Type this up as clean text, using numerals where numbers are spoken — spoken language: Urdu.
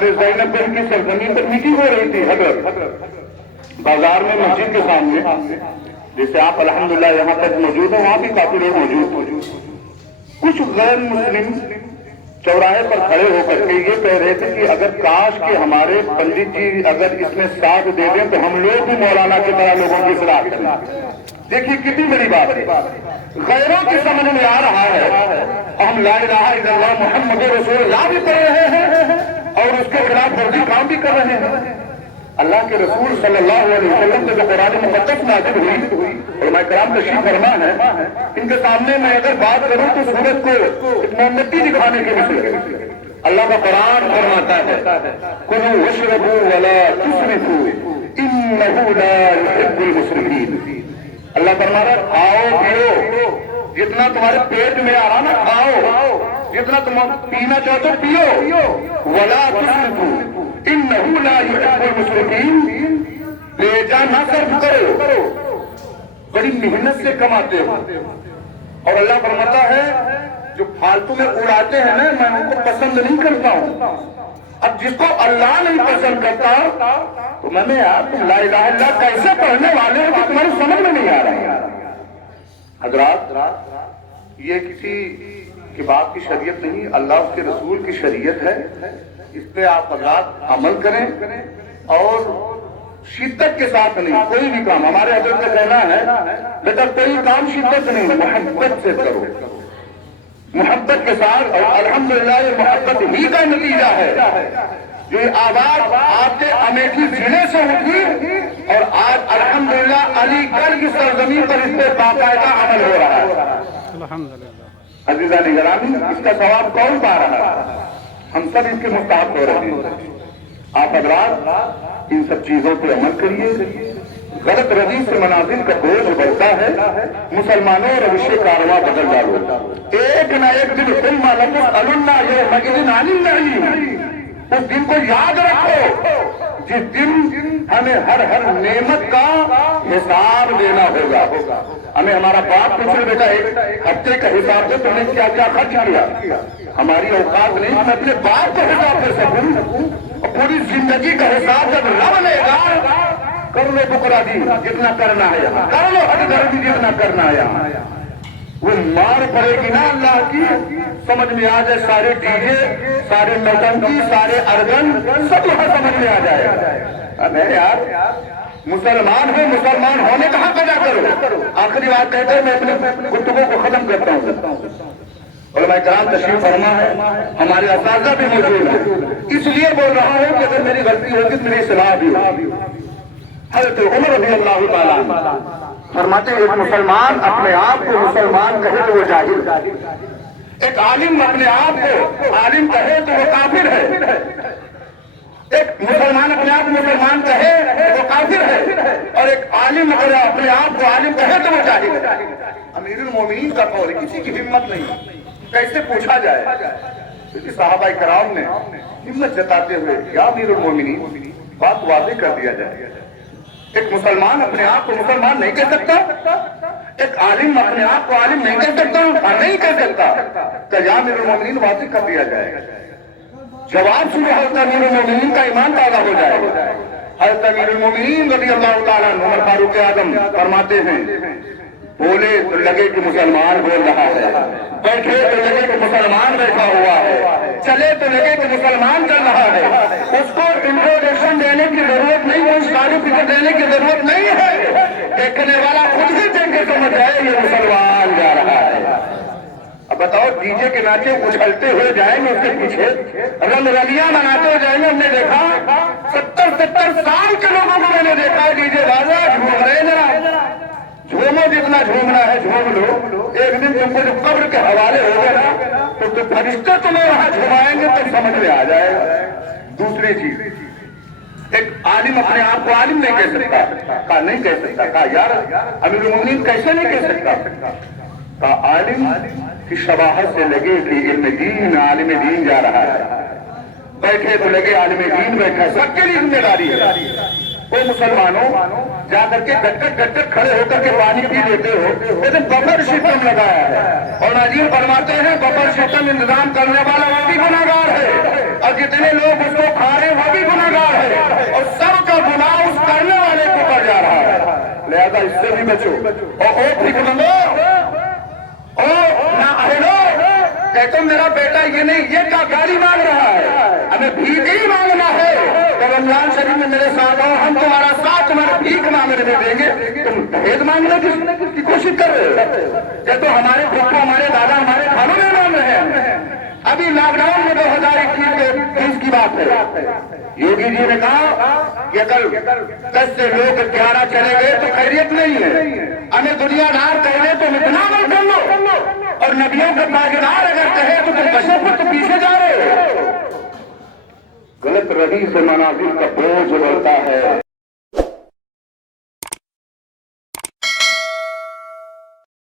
ہمارے زینب بن کی سرزمین پر میٹنگ ہو رہی تھی حضرت بازار میں مسجد کے سامنے، جیسے آپ الحمدللہ یہاں پر موجود ہیں، وہاں بھی کافی لوگ موجود. کچھ غیر مسلم چوراہے پر کھڑے ہو کر کے یہ کہہ رہے تھے کہ اگر کاش کہ ہمارے پنڈت جی اگر اس میں ساتھ دے دیں تو ہم لوگ بھی مولانا کی طرح لوگوں کی اصلاح کریں. دیکھیے کتنی بڑی بات ہے. غیروں کی سمجھ میں آ رہا ہے ہم لا الہ الا اللہ محمد رسول اللہ بھی پڑھ رہے ہیں اور اس کے خلاف فرضی کام بھی کر رہے ہیں. اللہ کے رسول صلی اللہ علیہ وسلم سے جو قرآن مقدس نازل ہوئی، علماء کرام تشریف فرما ہے، ان کے سامنے میں اگر بات کروں تو سورج کو موم بتی دکھانے کے مثل. اللہ کا قرآن فرماتا ہے کلوا واشربوا ولا تسرفوا انہ لا يحب المسرفین. اللہ فرما رہا ہے کھاؤ پیو، جتنا تمہارے پیٹ میں آ رہا نا کھاؤ، جتنا تم پینا چاہو تو پیو، ولا تسرفوا انہ لا يحب المسرفین. لے جا نہ صرف کرو، بڑی محنت سے کماتے ہو. اور اللہ فرماتا ہے جو فالتو میں اڑاتے ہیں نا میں ان کو پسند نہیں کرتا ہوں. اب جس کو اللہ نہیں پسند کرتا تو میں نے یار تم لا الہ الا اللہ کیسے پڑھنے والے ہو کہ تمہاری سمجھ میں نہیں آ رہا ہے. حضرات یہ کسی کی بات کی شریعت نہیں، اللہ اس کے رسول کی شریعت ہے. اس پہ آپ حضرات عمل کریں اور شدت کے ساتھ نہیں. کوئی بھی کام ہمارے حضرت کا کہنا ہے بیٹا کوئی کام شدت نہیں، محبت سے کرو، محبت کے ساتھ. اور الحمدللہ یہ محبت ہی کا نتیجہ ہے جو یہ آواز آپ کے امیٹھی ضلع سے اٹھی اور آج الحمدللہ علی گڑھ کی سرزمین پر اس پہ باقاعدہ عمل ہو رہا ہے. عزیزان گرامی اس کا ثواب کون پا رہا ہے؟ ہم سب اس کے مستحق ہو رہے ہیں. آپ حضرات ان سب چیزوں پہ عمل کریے. غلط روی سے منازل کا بوجھ بڑھتا ہے. مسلمانوں روش کارواں بدل ڈالو. ایک نہ ایک دن فلم اس دن کو یاد رکھو جس دن ہمیں ہر نعمت کا حساب دینا ہوگا. ہمیں ہمارا باپ پوچھے بیٹا ایک ہفتے کا حساب دے تم نے کیا کیا خرچ کیا. ہماری اوقات نہیں ہم اپنے باپ کو حساب دے سکوں. اور پوری زندگی کا حساب جب رب لے گا کر لو بکرا دی جتنا کرنا ہے یہاں، کر لو حج گھر بھی جتنا کرنا ہے یہاں. وہ مار پڑے گی نا اللہ کی، سمجھ میں آ جائے سارے ڈی جے، سارے نوٹنکی، سارے ارگن سب یہاں سمجھ میں آ جائے. ارے یار مسلمان ہو، مسلمان ہونے کا حق ادا کرو. آخری بات کہتے ہیں میں اپنے گفتگو کو ختم کرتا ہوں. علماء کرام تشریف فرما ہے، ہمارے اساتذہ بھی موجود ہیں، اس لیے بول رہا ہوں کہ اگر میری غلطی ہوگی تو میری اصلاح بھی ہو. حضرت عمر رضی اللہ تعالیٰ فرماتے ایک مسلمان اپنے آپ کو مسلمان کہے تو وہ جاہل، ایک عالم اپنے آپ کو عالم کہے تو وہ کافر ہے. ایک مسلمان اپنے آپ کو مسلمان کہے تو وہ کافر ہے، اور ایک عالم اگر اپنے آپ کو عالم کہے تو وہ جاہل ہے. امیر المومنین کا قول ہے، کسی کی ہمت نہیں کیسے پوچھا جائے. کیونکہ صحابہ کرام نے ہمت جتاتے ہوئے یا امیر المومنین بات واضح کر دیا جائے. ایک مسلمان اپنے آپ کو مسلمان نہیں کہہ سکتا، ایک عالم اپنے آپ کو عالم نہیں کہہ سکتا، نہیں کہہ سکتا تو یا امیر المومنین واضح کر دیا جائے. جواب سنے حضرت امیر المومنین کا ایمان تازہ ہو جائے. حضرت امیر المومنین رضی اللہ تعالیٰ عنہ عمر فاروق اعظم فرماتے ہیں بولے تو لگے کہ مسلمان بول رہا ہے، بیٹھے تو لگے کہ مسلمان بیٹھا ہوا ہے، چلے تو لگے کہ مسلمان چل رہا ہے. اس کو انٹروڈکشن دینے کی ضرورت نہیں، اس تعریف دینے کی ضرورت نہیں ہے. دیکھنے والا خود ہی دیکھ کے سمجھ جائے یہ مسلمان جا رہا ہے. اب بتاؤ ڈی جے کے ناچے اچھلتے ہوئے جائیں گے، اس کے پیچھے رنگ رلیاں مناتے ہوئے جائیں گے. ہم نے دیکھا 70 سال کے لوگوں کو میں نے دیکھا ڈی جے بازا جھوم رہے ذرا جھومو جتنا جھومنا ہے جھوم لو. ایک دن تم کو جب قبر کے حوالے ہو گئے نا تو فرشتے تمہیں وہاں جھمائیں گے تو سمجھ میں آ جائے گا. دوسری چیز ایک عالم اپنے آپ کو عالم نہیں کہہ سکتا، کہا نہیں کہہ سکتا. کہا یار امیر المومنین کیسے نہیں کہہ سکتا؟ کہا عالم کی شباہت سے لگے کہ علم دین عالم دین جا رہا ہے، بیٹھے تو لگے عالم دین بیٹھا ہے. سب کے لیے ذمہ داری ہے. وہ مسلمانوں جا کر کے گٹ کھڑے ہو کر کے پانی پی لیتے ہو، لیکن بفر سسٹم لگایا ہے. اور ناظرین فرماتے ہیں بفر سسٹم انتظام کرنے والا وہ بھی گناہگار ہے. اور جتنے لوگ اس کو کھا رہے وہ بھی گنہگار ہے اور سب کا گناہ اس کرنے والے کو پڑ جا رہا ہے. لہذا اس سے بھی بچو. او فکر مندو او نہ اہلو کہتے میرا بیٹا یہ نہیں یہ کا گاڑی مانگ رہا ہے ہمیں بھیک ہی مانگنا ہے تو رمضان شریف میں میرے ساتھ آؤ ہم تمہارا ساتھ تمہارے بھیک مانگنے میں دیں گے. تم دہیج مانگنے کی کوشش کر رہے ہو کہ تو ہمارے پھوپھو ہمارے دادا ہمارے گھروں میں مان رہے ہیں. ابھی لاک ڈاؤن میں 2021 کی بات ہے. یوگی جی نے کہا کہ کل 10 سے لوگ 11 چلے گئے تو خیریت نہیں ہے. ہمیں دنیا دار کہنے تو اتنا عمل کر لو اور نبیوں کے تاجدار اگر کہے تو تم تشدد تو پیچھے جا رہے ہو. غلط روی سے منافق کا بوجھ بڑھتا ہے.